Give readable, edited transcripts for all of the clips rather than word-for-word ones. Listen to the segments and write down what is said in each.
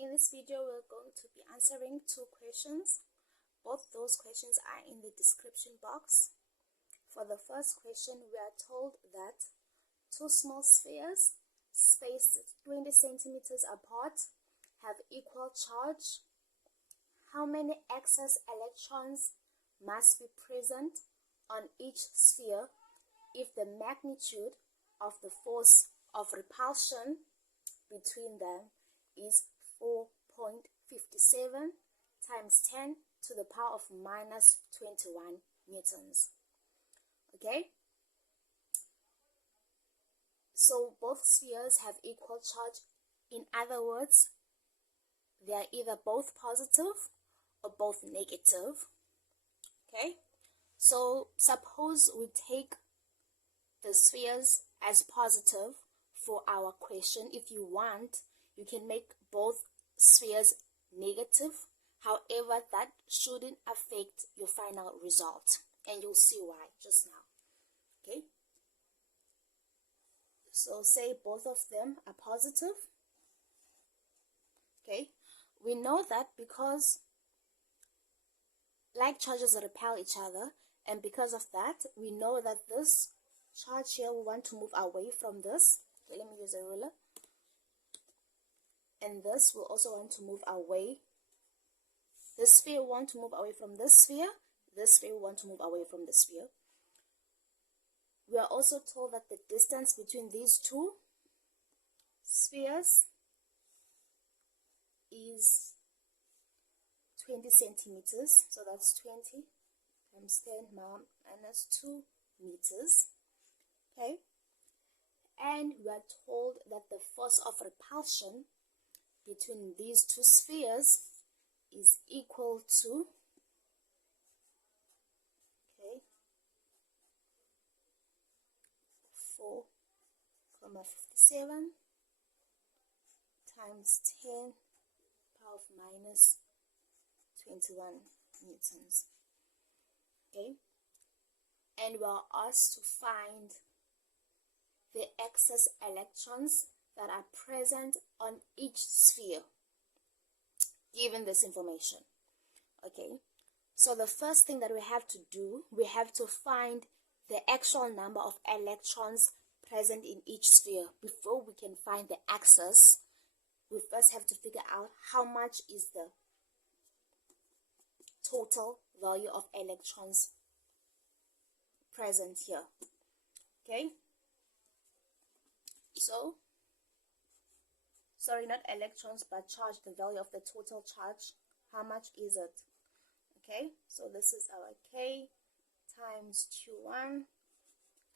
In this video, we're going to be answering two questions. Both those questions are in the description box. For the first question, we are told that two small spheres spaced 20 centimeters apart have equal charge. How many excess electrons must be present on each sphere if the magnitude of the force of repulsion between them is 4.57 times 10 to the power of minus 21 newtons. Okay? So both spheres have equal charge. In other words, they are either both positive or both negative. Okay? So suppose we take the spheres as positive for our question. If you want, you can make both spheres negative. However, that shouldn't affect your final result, and you'll see why just now. Okay, so say both of them are positive. Okay, we know that because like charges repel each other, and because of that, we know that this charge here, we want to move away from this. Okay, let me use a ruler. And this will also want to move away. This sphere will want to move away from this sphere. This sphere will want to move away from the sphere. We are also told that the distance between these two spheres is 20 centimeters. So that's 20 times 10 minus 2 meters. Okay. And we are told that the force of repulsion between these two spheres is equal to 4.57 times 10 power of minus 21 newtons. Okay, and we are asked to find the excess electrons that are present on each sphere given this information. Okay, so the first thing that we have to do, we have to find the actual number of electrons present in each sphere. Before we can find the excess, we first have to figure out how much is the total value of electrons present here. Okay, so sorry, not electrons, but charge, the value of the total charge. How much is it? Okay, so this is our K times Q1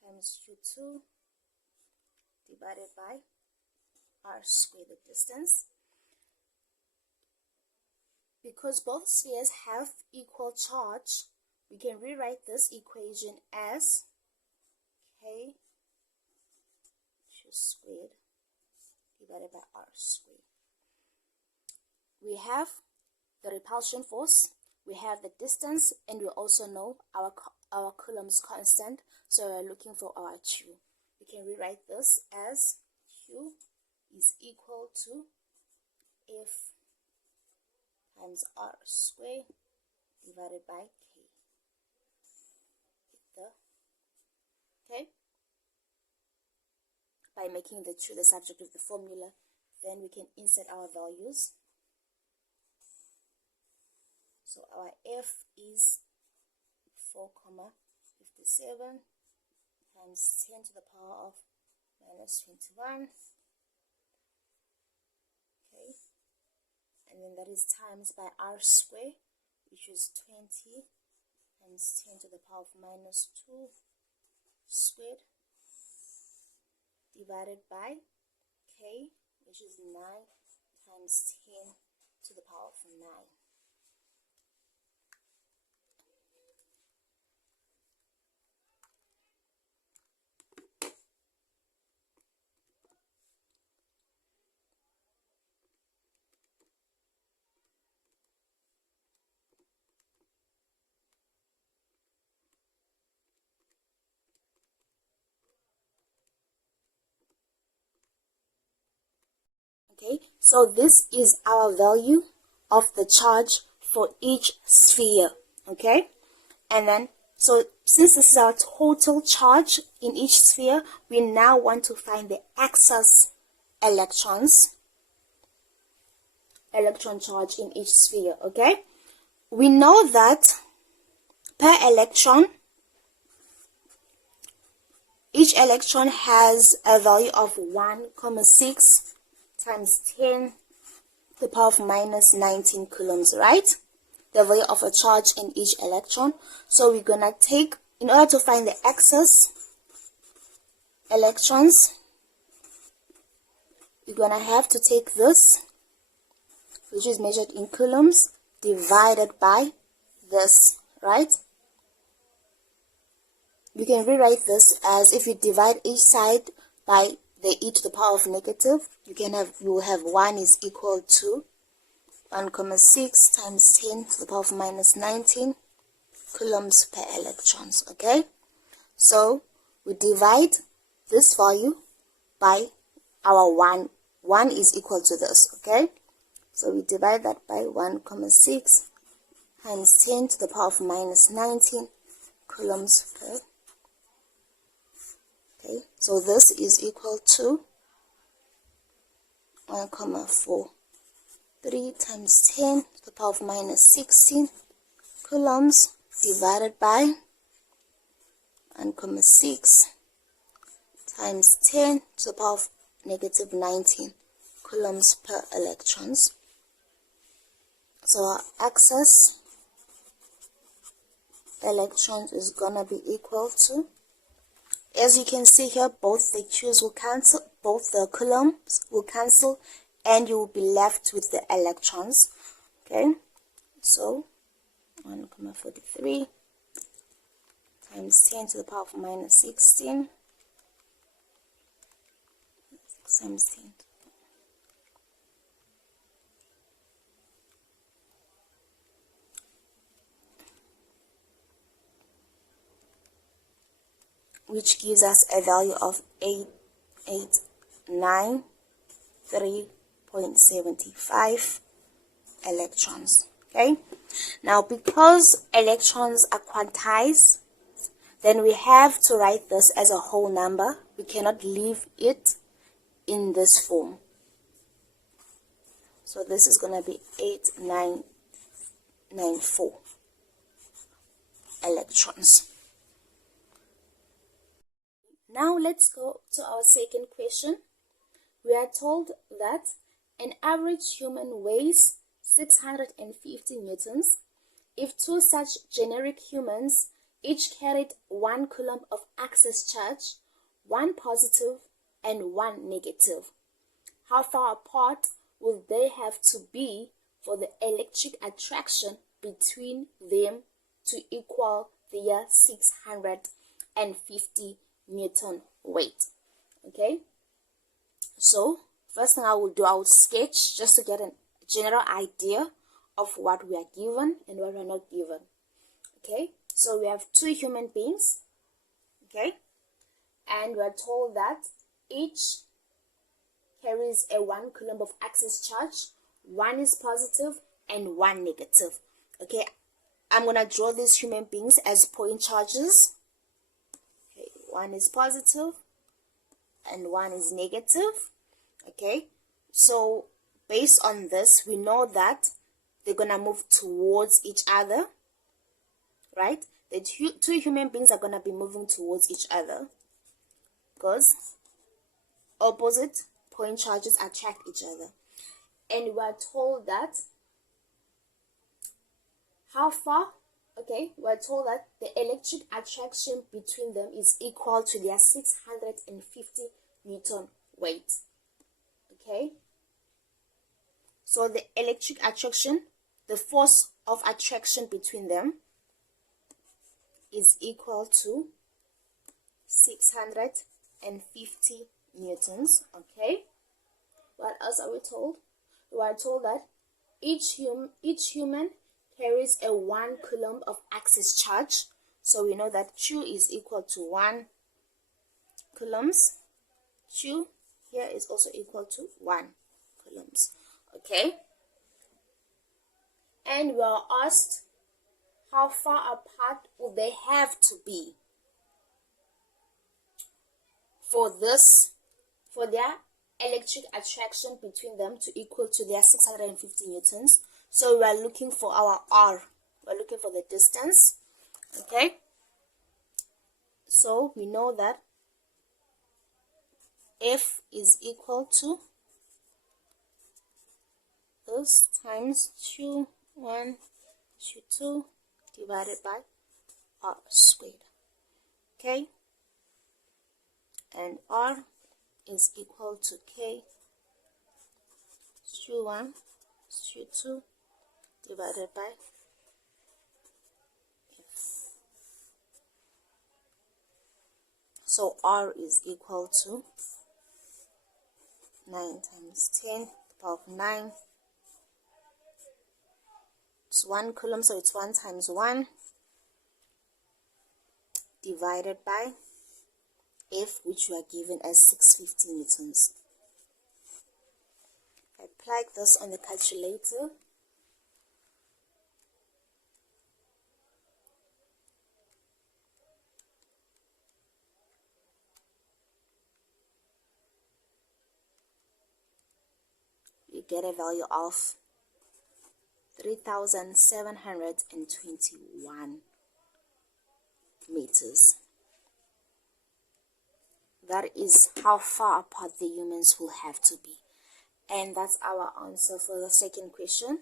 times Q2 divided by R squared, the distance. Because both spheres have equal charge, we can rewrite this equation as K Q squared divided by R squared. We have the repulsion force, we have the distance, and we also know our Coulomb's constant, so we're looking for our Q. We can rewrite this as Q is equal to F times R squared divided by K. Okay? By making the Q the subject of the formula, then we can insert our values. So our F is 4.57 times 10 to the power of minus 21. Okay, and then that is times by R squared, which is 20 times 10 to the power of minus 2 squared divided by K, which is 9 times 10 to the power of 9. Okay, so this is our value of the charge for each sphere. Okay, and then so since this is our total charge in each sphere, we now want to find the excess electron charge in each sphere. Okay, we know that per electron, each electron has a value of 1,6 times 10 to the power of minus 19 coulombs, right? The value of a charge in each electron. So we're gonna take, in order to find the excess electrons, we're gonna have to take this, which is measured in coulombs, divided by this, right? You can rewrite this as, if you divide each side by the e to the power of negative, you will have 1 is equal to 1,6 times 10 to the power of minus 19 coulombs per electrons. Okay, so we divide this value by our 1. 1 is equal to this. Okay, so we divide that by 1,6 times 10 to the power of minus 19 coulombs per. Okay, so this is equal to 1,43 times 10 to the power of minus 16 coulombs divided by 1,6 times 10 to the power of negative 19 coulombs per electrons. So our excess electrons is gonna be equal to, as you can see here, both the Q's will cancel, both the coulombs will cancel, and you will be left with the electrons. Okay, so 1,43 times 10 to the power of minus 16 times 10. Which gives us a value of 8893.75 electrons. Okay, now because electrons are quantized, then we have to write this as a whole number. We cannot leave it in this form. So this is going to be 8994 electrons. Now let's go to our second question. We are told that an average human weighs 650 newtons. If two such generic humans each carried 1 coulomb of excess charge, 1 positive and 1 negative, how far apart will they have to be for the electric attraction between them to equal their 650 Newton weight? Okay, so first thing I will do, I will sketch just to get a general idea of what we are given and what we are not given. Okay, so we have two human beings, okay, and we are told that each carries a 1 coulomb of excess charge. 1 is positive and 1 negative. Okay, I'm gonna draw these human beings as point charges. 1 is positive and 1 is negative. Okay, so based on this, we know that they're gonna move towards each other, right? The two human beings are gonna be moving towards each other because opposite point charges attract each other. And we are told that how far. Okay, we're told that the electric attraction between them is equal to their 650 Newton weight. Okay, so the electric attraction, the force of attraction between them is equal to 650 newtons. Okay, what else are we told? We are told that each human carries a 1 coulomb of excess charge. So we know that Q is equal to 1 coulombs. Q here is also equal to 1 coulombs. Okay, and we are asked how far apart would they have to be for their electric attraction between them to equal to their 650 newtons. So we are looking for our R. We're looking for the distance. Okay, so we know that F is equal to this times Q1 Q2 divided by R squared. Okay, and R is equal to K Q1 Q2 divided by F. So R is equal to 9 times 10 to the power of 9. It's 1 coulomb, so it's 1 times 1 divided by F, which we are given as 650 newtons. I plug this on the calculator. We get a value of 3,721 meters. That is how far apart the humans will have to be. And that's our answer for the second question.